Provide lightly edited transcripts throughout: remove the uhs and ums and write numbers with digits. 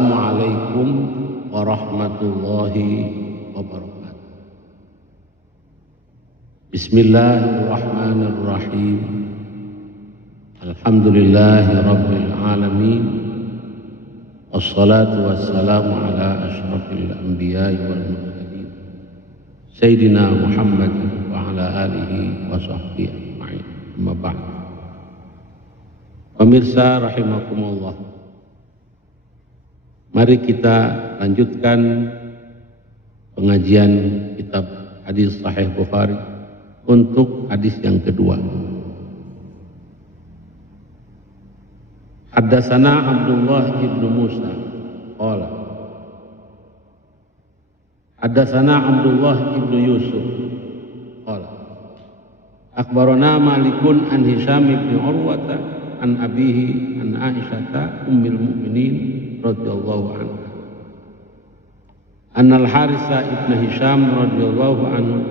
Assalamualaikum warahmatullahi wabarakatuh. Bismillahirrahmanirrahim. Alhamdulillahi rabbil alamin. Wassalatu wassalamu ala asyrafil anbiya'i wal mursalin Sayyidina Muhammad wa ala alihi wa sahbihi ajma'in. Amma ba'd. Pemirsa rahimakumullah, mari kita lanjutkan pengajian kitab hadis Sahih Bukhari untuk hadis yang kedua. Haddatsana Abdullah ibnu Musa qala haddatsana Abdullah ibnu Yusuf qala akhbarana Malikun an Hisham ibn Urwata an abihi an Aisyata ummul mukminin radhiyallahu anha anna al-Harisa ibn Hisham radhiyallahu anhu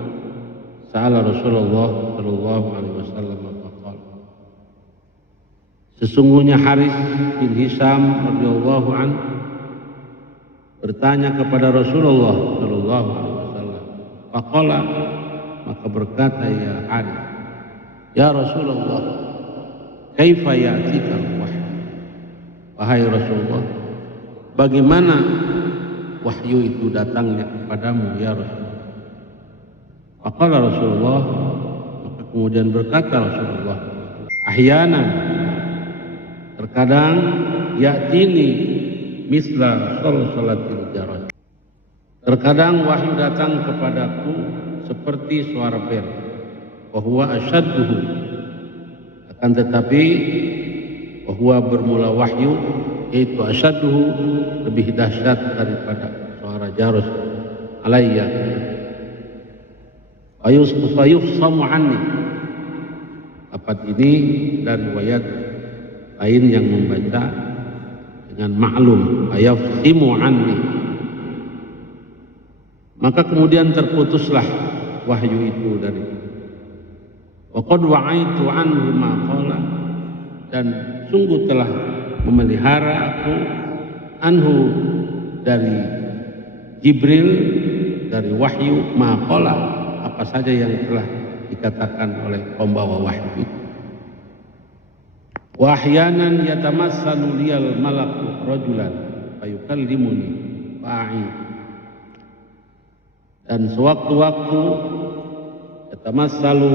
sa'ala Rasulullah sallallahu alaihi wasallam faqala, sesungguhnya Haris bin Hisham radhiyallahu anhu bertanya kepada Rasulullah sallallahu alaihi wasallam. Faqala, maka berkata ya Haris, ya Rasulullah, kaifa ya'tika al-wahyu? Wahai Rasulullah, bagaimana wahyu itu datangnya kepadamu ya Rasulullah? Faqala Rasulullah, maka kemudian berkata Rasulullah, ahyanan, terkadang ya'tini misla salsalatil jarad, terkadang wahyu datang kepadaku seperti suara bel, wa huwa asyadduhu, akan tetapi wa huwa bermula wahyu yaitu asyadduhu, lebih dahsyat daripada suara jarus, alayya fayufsamu anni. Dapat ini dari riwayat lain yang membaca dengan ma'lum fayufsimu anni, maka kemudian terputuslah wahyu itu dari wa qad wa'aitu anhu ma qala, dan sungguh telah memelihara aku anhu dari Jibril, dari wahyu ma qala, apa saja yang telah dikatakan oleh pembawa wahyu. Wa ahyanan yatamassalu liyal malaku rajulan fayukallimuni fa'i, dan sewaktu-waktu yatamassalu,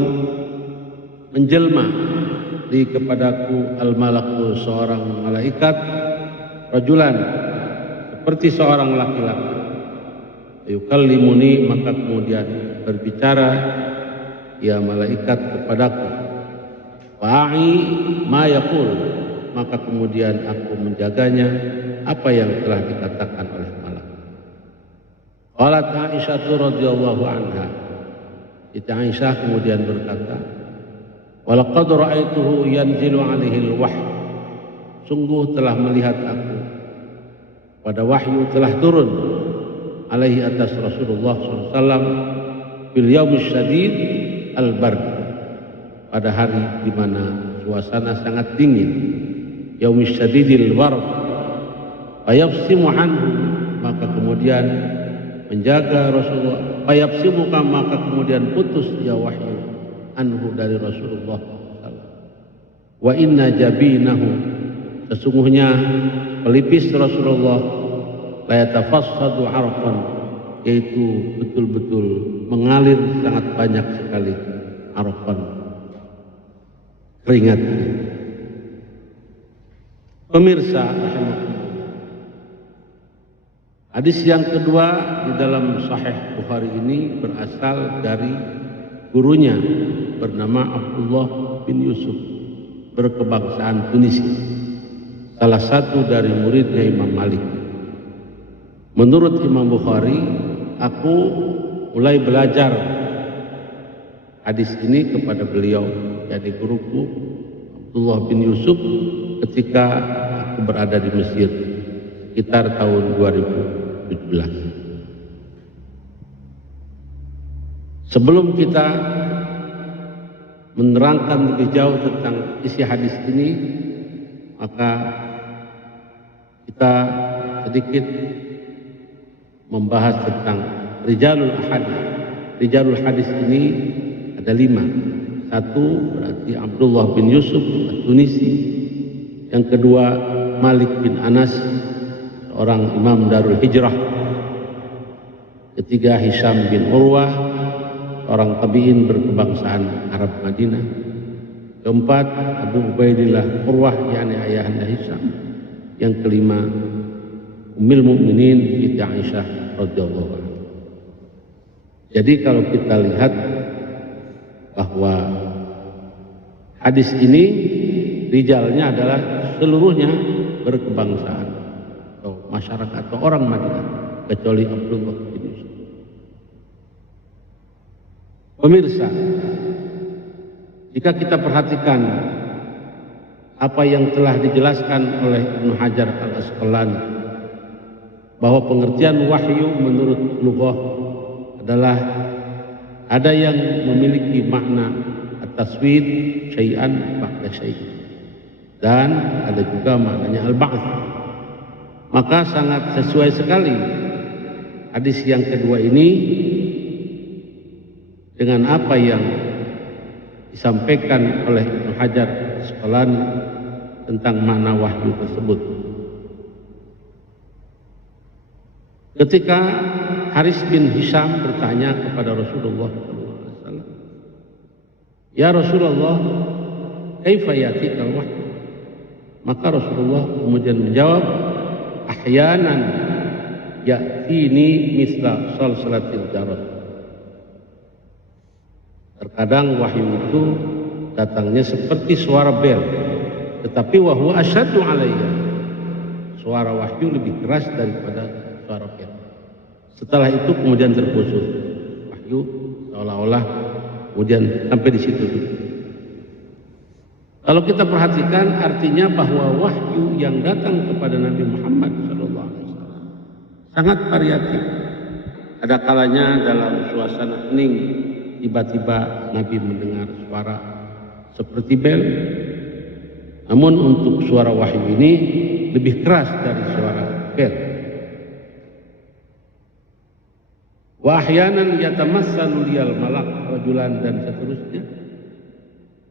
menjelma di kepadaku al-malaku, seorang malaikat, rajulan, seperti seorang laki-laki, yukallimuni, maka kemudian berbicara ya malaikat kepadaku, fa'i ma yaqul, maka kemudian aku menjaganya apa yang telah dikatakan oleh malaikat. Qalat Aisyah radhiyallahu anha, Siti Aisyah kemudian berkata, walaqad ra'aituhu yanzilu alaihi al-wahy, sungguh telah melihat aku pada wahyu telah turun alaihi atas Rasulullah SAW fil yaumish syadid al-bard, pada hari di mana suasana sangat dingin, yaumish syadidil bard, fayafsimu anhu, maka kemudian menjaga Rasulullah, fayafsimu, maka kemudian putus ya wahyu anhu dari Rasulullah SAW. Wa inna jabinahu, sesungguhnya pelipis Rasulullah, la yatafassadu arqan, yaitu betul-betul mengalir sangat banyak sekali arqan, keringat. Pemirsa, hadis yang kedua di dalam Sahih Bukhari ini berasal dari gurunya bernama Abdullah bin Yusuf, berkebangsaan Tunisia, salah satu dari muridnya Imam Malik. Menurut Imam Bukhari, aku mulai belajar hadis ini kepada beliau, jadi guruku Abdullah bin Yusuf, ketika aku berada di Mesir sekitar tahun 2017. Sebelum kita menerangkan lebih jauh tentang isi hadis ini, maka kita sedikit membahas tentang rijalul hadis. Rijalul hadis ini ada 5. Satu berarti Abdullah bin Yusuf At-Tunisi. Yang kedua Malik bin Anas, seorang imam Darul Hijrah. Ketiga Hisham bin Urwah, orang tabi'in berkebangsaan Arab Madinah. Keempat Abu Ubaidillah Urwah, yakni ayahanda Hisham. Yang kelima Ummul Mukminin Siti Aisyah radhiyallahu anha. Jadi kalau kita lihat bahwa hadis ini rijalnya adalah seluruhnya berkebangsaan atau masyarakat atau orang Madinah kecuali Abdullah bin Yusuf. Pemirsa, jika kita perhatikan apa yang telah dijelaskan oleh Ibnu Hajar Al-Asqalani bahwa pengertian wahyu menurut lughah adalah ada yang memiliki makna at-taswid syai'an ba'da syai', dan ada juga maknanya al-ba'ts. Maka sangat sesuai sekali hadis yang kedua ini dengan apa yang disampaikan oleh Ibnu Hajar Al-Asqalani tentang makna wahyu tersebut. Ketika Haris bin Hisham bertanya kepada Rasulullah SAW, "Ya Rasulullah, kaifa yatikal wahyu?" Maka Rasulullah kemudian menjawab, "Ahyanan ya'tini misla salsalatil jarad." Terkadang wahyu itu datangnya seperti suara bel, tetapi wahyu asyaddu alayya. Suara wahyu lebih keras daripada suara bel. Setelah itu kemudian terputus wahyu, seolah-olah kemudian sampai di situ. Kalau kita perhatikan artinya bahwa wahyu yang datang kepada Nabi Muhammad SAW sangat variatif. Ada kalanya dalam suasana hening tiba-tiba Nabi mendengar suara seperti bel, namun untuk suara wahyu ini lebih keras dari suara bel. Wa ahyanan yatamassalu liyal malak rajulan, dan seterusnya.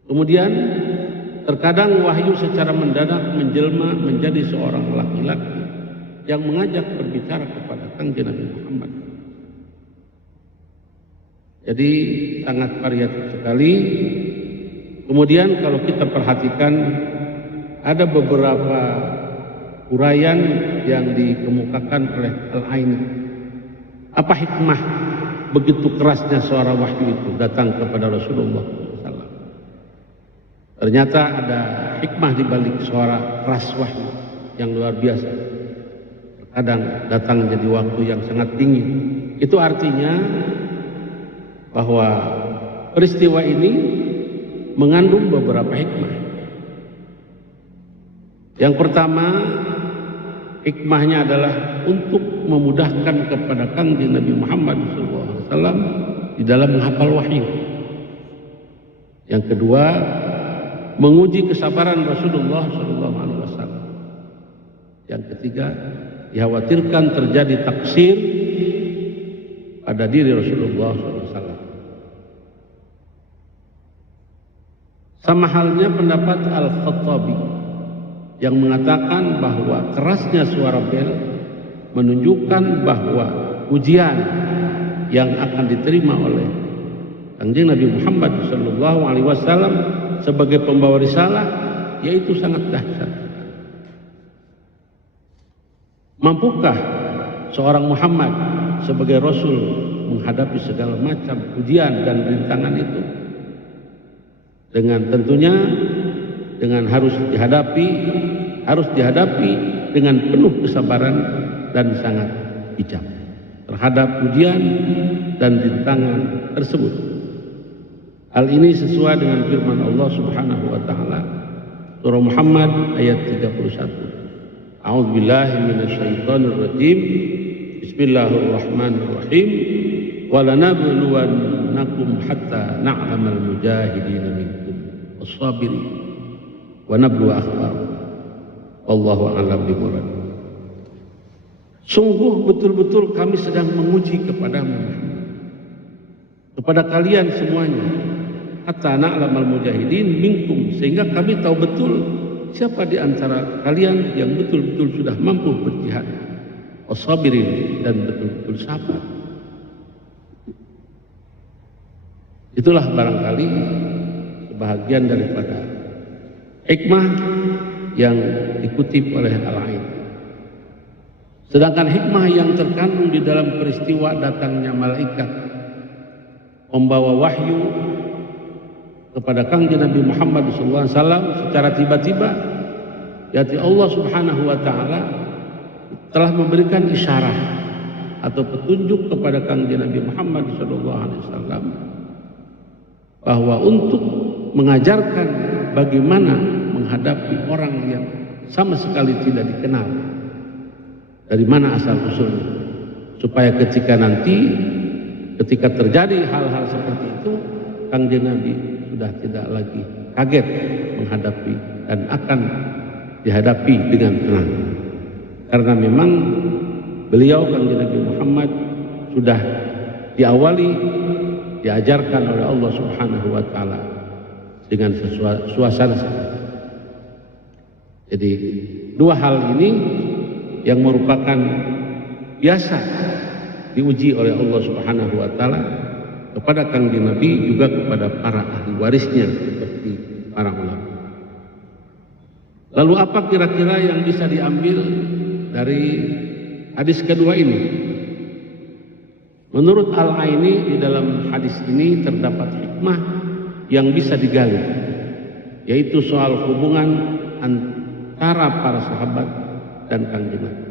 Kemudian terkadang wahyu secara mendadak menjelma menjadi seorang laki-laki yang mengajak berbicara kepada Kanjeng Nabi Muhammad. Jadi sangat variatif sekali. Kemudian kalau kita perhatikan ada beberapa uraian yang dikemukakan oleh Al-Aini. Apa hikmah begitu kerasnya suara wahyu itu datang kepada Rasulullah SAW? Ternyata ada hikmah di balik suara keras wahyu yang luar biasa. Terkadang datang jadi waktu yang sangat tinggi. Itu artinya bahwa peristiwa ini mengandung beberapa hikmah. Yang pertama, hikmahnya adalah untuk memudahkan kepada Kanjeng Nabi Muhammad SAW di dalam menghafal wahyu. Yang kedua, menguji kesabaran Rasulullah SAW. Yang ketiga, dikhawatirkan terjadi taksir pada diri Rasulullah SAW. Sama halnya pendapat Al-Khattabi yang mengatakan bahwa kerasnya suara bel menunjukkan bahwa ujian yang akan diterima oleh Kanjeng Nabi Muhammad SAW sebagai pembawa risalah yaitu sangat dahsyat. Mampukah seorang Muhammad sebagai Rasul menghadapi segala macam ujian dan rintangan itu? Dengan tentunya dengan harus dihadapi dengan penuh kesabaran dan sangat bijak terhadap ujian dan rintangan tersebut. Hal ini sesuai dengan firman Allah Subhanahu wa taala surah Muhammad ayat 31. A'udzubillahi minasyaitonir rajim. Bismillahirrahmanirrahim. Wa lanabluwannakum hatta na'lamal mujahidin minkum was-sabirin wa nabluwa akhbarakum. Wallahu a'lam bishawab. Sungguh betul-betul kami sedang menguji kepadamu, kepada kalian semuanya, hatta na'lamal mujahidin minkum, sehingga kami tahu betul siapa di antara kalian yang betul-betul sudah mampu berjihad, wasabirin, dan betul-betul sabar. Itulah barangkali sebahagian daripada hikmah yang dikutip oleh Al-Ain. Sedangkan hikmah yang terkandung di dalam peristiwa datangnya malaikat membawa wahyu kepada Kangjeng Nabi Muhammad SAW secara tiba-tiba, yaitu Allah Subhanahu wa Ta'ala telah memberikan isyarat atau petunjuk kepada Kangjeng Nabi Muhammad SAW bahwa untuk mengajarkan bagaimana menghadapi orang yang sama sekali tidak dikenal dari mana asal usulnya, supaya ketika terjadi hal-hal seperti itu, Kangjeng Nabi sudah tidak lagi kaget menghadapi dan akan dihadapi dengan tenang, karena memang beliau Kangjeng Nabi Muhammad sudah diajarkan oleh Allah Subhanahu wa Ta'ala dengan suasana seperti. Jadi dua hal ini yang merupakan biasa diuji oleh Allah Subhanahu wa Ta'ala kepada Kangjeng Nabi, juga kepada para ahli warisnya seperti para ulama. Lalu apa kira-kira yang bisa diambil dari hadis kedua ini? Menurut Al-Aini, di dalam hadis ini terdapat hikmah yang bisa digali, yaitu soal hubungan antara para sahabat dan Kangjeng Nabi.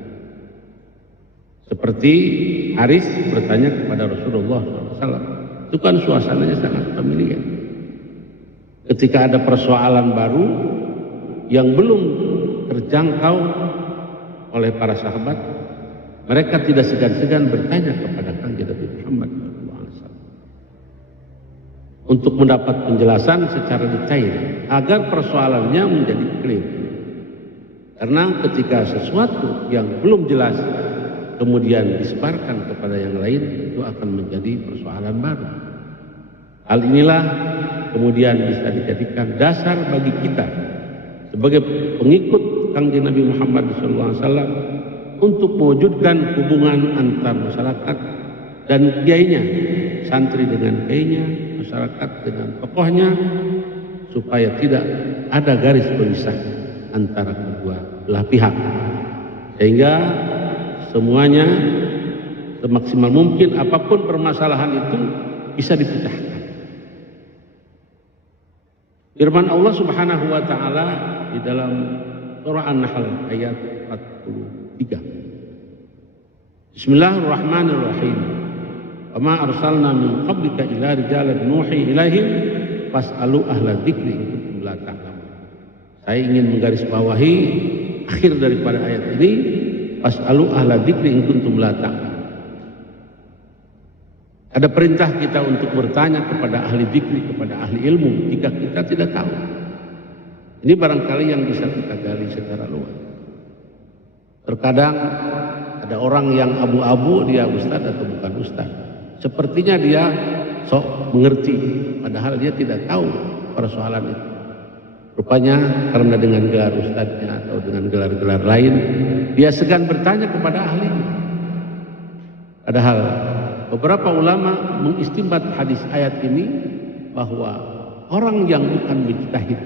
Seperti Haris bertanya kepada Rasulullah SAW, itu kan suasananya sangat familiar. Ketika ada persoalan baru yang belum terjangkau oleh para sahabat, mereka tidak segan-segan bertanya kepada Kangjeng Nabi Muhammad SAW untuk mendapat penjelasan secara detail agar persoalannya menjadi clear. Karena ketika sesuatu yang belum jelas kemudian disebarkan kepada yang lain, itu akan menjadi persoalan baru. Hal inilah kemudian bisa dijadikan dasar bagi kita sebagai pengikut Kangjeng Nabi Muhammad SAW untuk mewujudkan hubungan antar masyarakat dan kiainya, santri dengan kiainya, masyarakat dengan tokohnya, supaya tidak ada garis pemisah antara kedua belah pihak, sehingga semuanya semaksimal mungkin apapun permasalahan itu bisa dipecahkan. Firman Allah Subhanahu wa Ta'ala di dalam surah An-Nahl ayat 43. Bismillahirrahmanirrahim. Wa ma arsalna min qablika illa rijalan nuhi ilaihim fas'alu ahla dzikri in kuntum la ta'lamun. Saya ingin menggarisbawahi akhir daripada ayat ini, fas'alu ahla dzikri in kuntum la ta'lamun. Ada perintah kita untuk bertanya kepada ahli dzikri, kepada ahli ilmu jika kita tidak tahu. Ini barangkali yang bisa kita gali secara luas. Terkadang ada orang yang abu-abu, dia ustadz atau bukan ustadz. Sepertinya dia sok mengerti, padahal dia tidak tahu persoalan itu. Rupanya karena dengan gelar ustadznya atau dengan gelar-gelar lain, dia segan bertanya kepada ahlinya. Padahal beberapa ulama mengistinbat hadis ayat ini bahwa orang yang bukan mujtahid,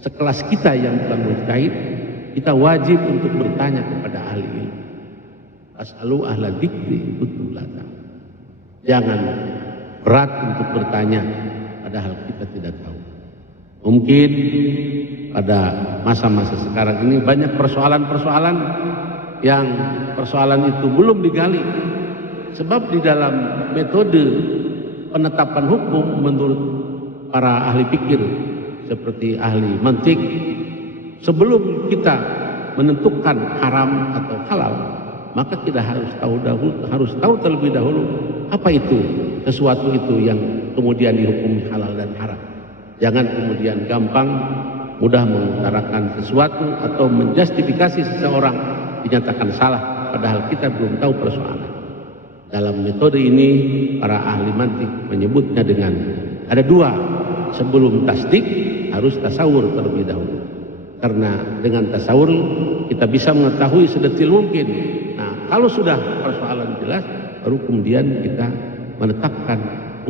sekelas kita yang bukan mujtahid, kita wajib untuk bertanya kepada ahli ilmu. As'alu ahla dzikri in kuntum la ta'lamun. Jangan berat untuk bertanya padahal kita tidak tahu. Mungkin pada masa-masa sekarang ini banyak persoalan-persoalan yang persoalan itu belum digali. Sebab di dalam metode penetapan hukum menurut para ahli fikir seperti ahli mantik, sebelum kita menentukan haram atau halal, maka kita harus tahu terlebih dahulu apa itu sesuatu itu yang kemudian dihukumi halal dan haram. Jangan kemudian gampang mudah mengutarakan sesuatu atau menjustifikasi seseorang dinyatakan salah padahal kita belum tahu persoalan. Dalam metode ini para ahli mantik menyebutnya dengan ada dua, sebelum tasdik harus tasawur terlebih dahulu. Karena dengan tasawur kita bisa mengetahui sedetil mungkin. Nah, kalau sudah persoalan jelas, baru kemudian kita menetapkan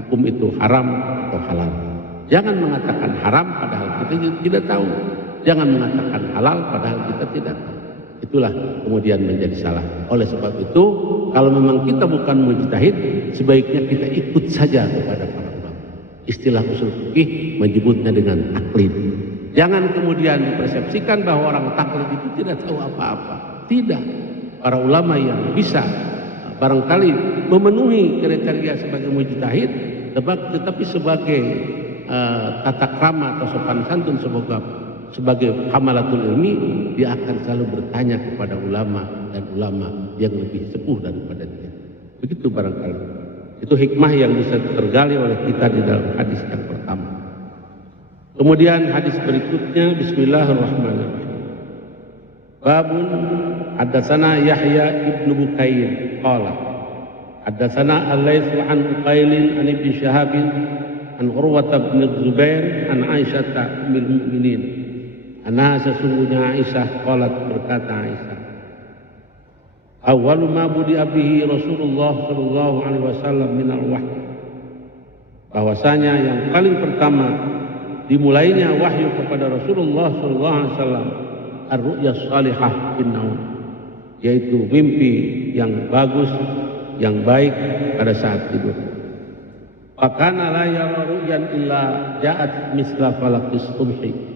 hukum itu haram atau halal. Jangan mengatakan haram padahal kita tidak tahu. Jangan mengatakan halal padahal kita tidak tahu. Itulah kemudian menjadi salah. Oleh sebab itu, kalau memang kita bukan mujtahid, sebaiknya kita ikut saja kepada para ulama. Istilah usul fikih menyebutnya dengan taklid. Jangan kemudian dipersepsikan bahwa orang taklid itu tidak tahu apa-apa. Tidak. Para ulama yang bisa barangkali memenuhi kriteria sebagai mujtahid, tetapi sebagai tata krama atau sopan santun sebagai hamalatul ilmi, dia akan selalu bertanya kepada ulama dan ulama yang lebih sepuh daripada dia. Begitu barangkali. Itu hikmah yang bisa tergali oleh kita di dalam hadis yang pertama. Kemudian hadis berikutnya, Bismillahirrahmanirrahim. Babun haddatsana Yahya ibnu Bukair qala haddatsana Al-Laits an Uqailin an Ibnu Syihab an Urwah bin Zubair an Aisyah ummul mukminin. Anha sesungguhnya Aisyah qalat, berkata Aisyah, awwalu ma budi'a bihi Rasulullah sallallahu alaihi wasallam minal wahyi, bahwasanya yang paling pertama dimulainya wahyu kepada Rasulullah sallallahu alaihi wasallam ar-ru'ya shalihah bin naum, yaitu mimpi yang bagus, yang baik pada saat tidur. Fakana la yara ru'yan illa ja'at misla falaqis subhi.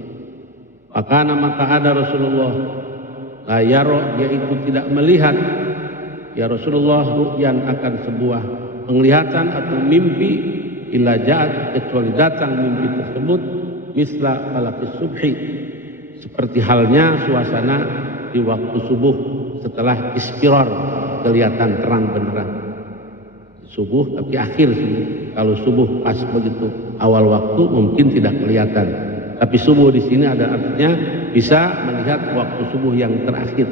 Fakana maka ada Rasulullah la yara, yaitu tidak melihat ya Rasulullah ru'yan akan sebuah penglihatan atau mimpi, illa ja'at kecuali datang mimpi tersebut misla falaqis subhi, seperti halnya suasana di waktu subuh setelah ispirar, kelihatan terang benderang. Subuh tapi akhir subuh. Kalau subuh pas begitu awal waktu mungkin tidak kelihatan. Tapi subuh di sini ada artinya bisa melihat waktu subuh yang terakhir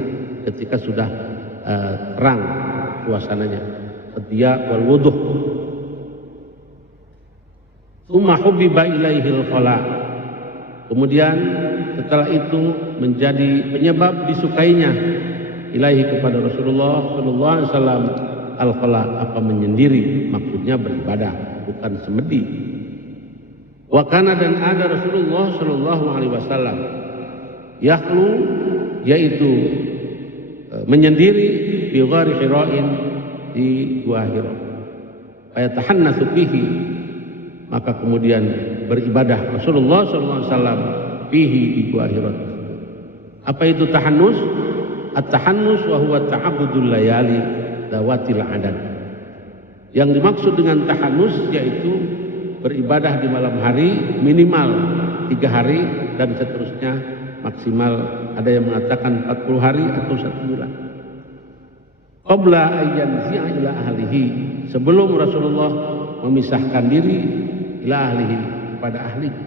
ketika sudah terang suasananya. Dia wal wuduh. Tsumma hubbiba ilaihil khala. Kemudian setelah itu menjadi penyebab disukainya ilahi kepada Rasulullah sallallahu alaihi wasallam al-khala, apa menyendiri, maksudnya beribadah, bukan semedi. Wa kana, dan ada Rasulullah sallallahu alaihi wasallam yakhlu, yaitu menyendiri bi ghari Hira'in, di gua Hira. Ayatahannatsu fihi, maka kemudian beribadah Rasulullah sallallahu alaihi wasallam fihi di gua Hira. Apa itu tahannus? At-tahannus wa huwa ta'abbudul layali dawatil adad. Yang dimaksud dengan tahannus yaitu beribadah di malam hari minimal 3 hari dan seterusnya, maksimal ada yang mengatakan 40 hari atau 1 bulan. Qabla ayyan zi'a ila ahlihi, sebelum Rasulullah memisahkan diri ila ahlihi, kepada ahlinya.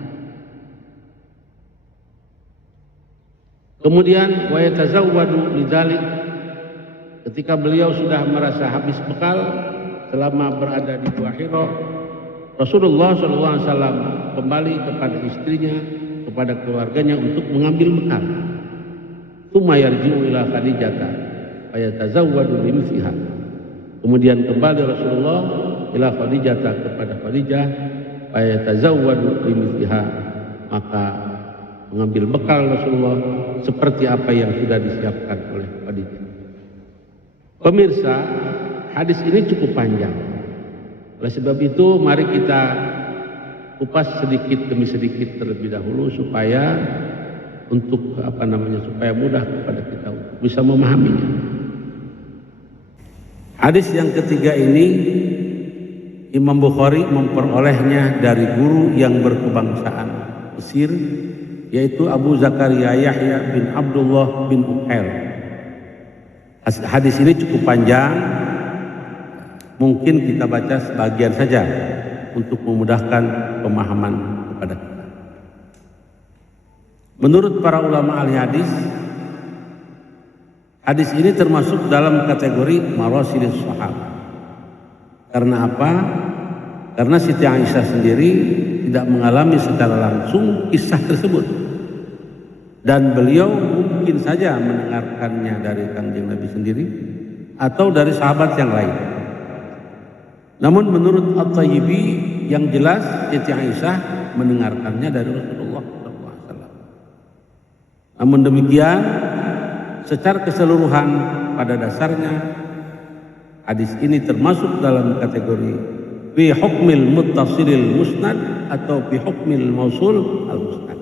Kemudian wa yatazawwadu lidzalik, ketika beliau sudah merasa habis bekal selama berada di Gua Hira, Rasulullah SAW kembali kepada istrinya, kepada keluarganya untuk mengambil bekal. Tsumma yarji'u ila Khadijah fa yatazawwadu limithliha. Kemudian kembali Rasulullah ila Khadijah, kepada Khadijah, fa yatazawwadu limithliha, maka mengambil bekal Rasulullah seperti apa yang sudah disiapkan oleh Khadijah. Pemirsa, hadis ini cukup panjang. Oleh sebab itu mari kita kupas sedikit demi sedikit terlebih dahulu supaya supaya mudah kepada kita untuk bisa memahaminya. Hadis yang ketiga ini Imam Bukhari memperolehnya dari guru yang berkebangsaan Mesir, yaitu Abu Zakaria Yahya bin Abdullah bin Uqail. Hadis ini cukup panjang, mungkin kita baca sebagian saja untuk memudahkan pemahaman kepada kita. Menurut para ulama ahli hadis, Hadis ini termasuk dalam kategori marasilus sahabat. Karena apa? Karena Siti Aisyah sendiri tidak mengalami secara langsung kisah tersebut. Dan beliau mungkin saja mendengarkannya dari Kanjeng Nabi sendiri atau dari sahabat yang lain. Namun menurut At-Tayyibi yang jelas Siti Aisyah mendengarkannya dari Rasulullah SAW. Namun demikian, secara keseluruhan pada dasarnya hadis ini termasuk dalam kategori fi hukmil muttasilil musnad atau fi hukmil mausul al musnad.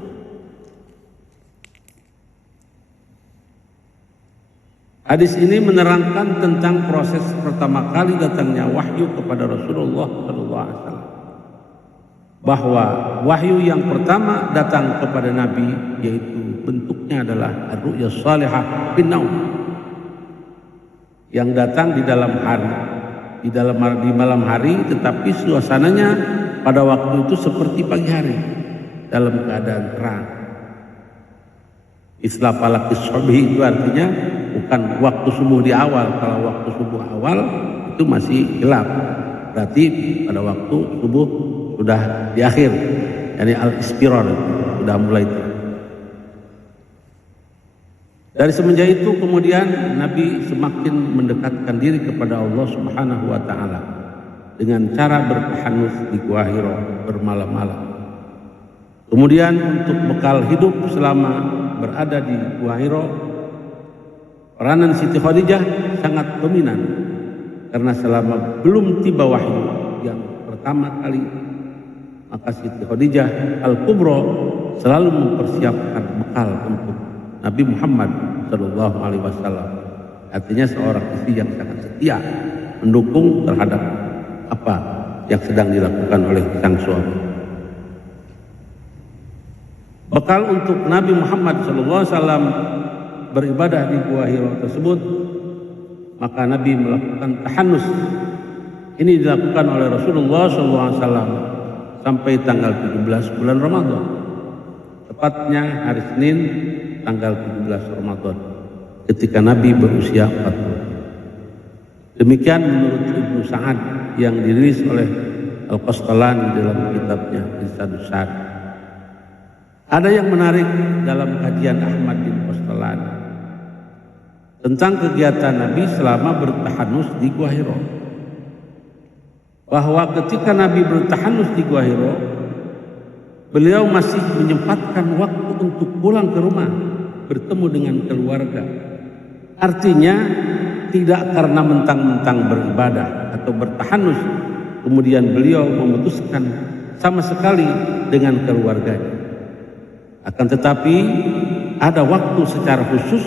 Hadis ini menerangkan tentang proses pertama kali datangnya wahyu kepada Rasulullah SAW. Bahwa wahyu yang pertama datang kepada Nabi yaitu bentuknya adalah ar-ru'ya salihah bin naum, yang datang di dalam hari, di malam hari, tetapi suasananya pada waktu itu seperti pagi hari dalam keadaan terang. Istilah falakis subhi itu artinya bukan waktu subuh di awal. Kalau waktu subuh awal itu masih gelap, berarti pada waktu subuh sudah di akhir, yakni al-ispirar sudah mulai. Dari semenjak itu kemudian Nabi semakin mendekatkan diri kepada Allah Subhanahu wa taala dengan cara bertahanus di Gua Hira bermalam-malam. Kemudian untuk bekal hidup selama berada di Gua Hira, peranan Siti Khadijah sangat dominan karena selama belum tiba wahyu yang pertama kali, maka Siti Khadijah Al-Kubra selalu mempersiapkan bekal untuk Nabi Muhammad SAW. Artinya seorang istri yang sangat setia mendukung terhadap apa yang sedang dilakukan oleh sang suami. Bekal untuk Nabi Muhammad SAW beribadah di Gua Hira tersebut, maka Nabi melakukan tahanus. Ini dilakukan oleh Rasulullah SAW sampai tanggal 17 bulan Ramadan, tepatnya hari Senin tanggal 17 Ramadan ketika Nabi berusia 40. Demikian menurut Ibnu Sa'ad yang dirilis oleh Al-Qastalani dalam kitabnya Irsyadus Sari. Ada yang menarik dalam kajian Ahmad bin Qastalani tentang kegiatan Nabi selama bertahanus di Gua Hira, bahwa ketika Nabi bertahanus di Gua Hira, beliau masih menyempatkan waktu untuk pulang ke rumah, bertemu dengan keluarga. Artinya tidak karena mentang-mentang beribadah atau bertahanus kemudian beliau memutuskan sama sekali dengan keluarganya. Akan tetapi ada waktu secara khusus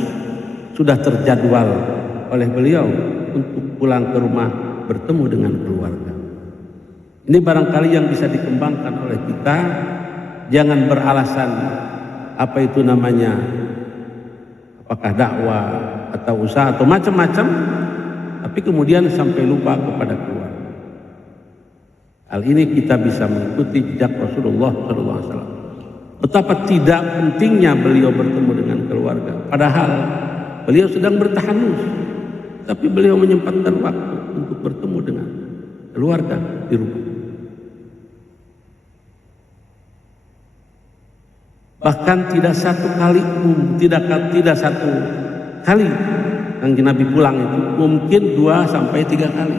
sudah terjadwal oleh beliau untuk pulang ke rumah bertemu dengan keluarga. Ini barangkali yang bisa dikembangkan oleh kita. Jangan beralasan apa itu namanya, apakah dakwah atau usaha atau macam-macam, tapi kemudian sampai lupa kepada keluarga. Hal ini kita bisa mengikuti jejak Rasulullah SAW. Betapa tidak pentingnya beliau bertemu dengan keluarga, padahal beliau sedang bertahanus, tapi beliau menyempatkan waktu untuk bertemu dengan keluarga di rumah. Bahkan tidak satu kali Kanjeng Nabi pulang itu, mungkin 2 sampai 3 kali.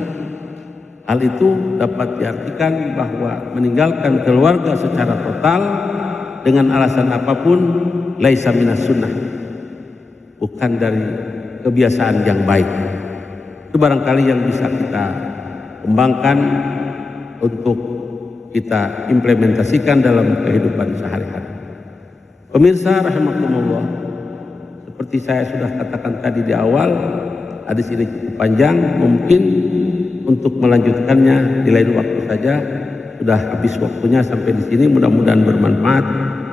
Hal itu dapat diartikan bahwa meninggalkan keluarga secara total dengan alasan apapun laisa minas sunnah, bukan dari kebiasaan yang baik. Itu barangkali yang bisa kita kembangkan untuk kita implementasikan dalam kehidupan sehari-hari. Pemirsa rahimakumullah, seperti saya sudah katakan tadi di awal, hadis ini cukup panjang, mungkin untuk melanjutkannya di lain waktu saja. Sudah habis waktunya sampai di sini, mudah-mudahan bermanfaat.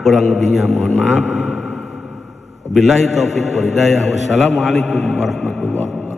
Kurang lebihnya mohon maaf. Wabillahi taufiq wal hidayah. Wassalamualaikum warahmatullahi wabarakatuh.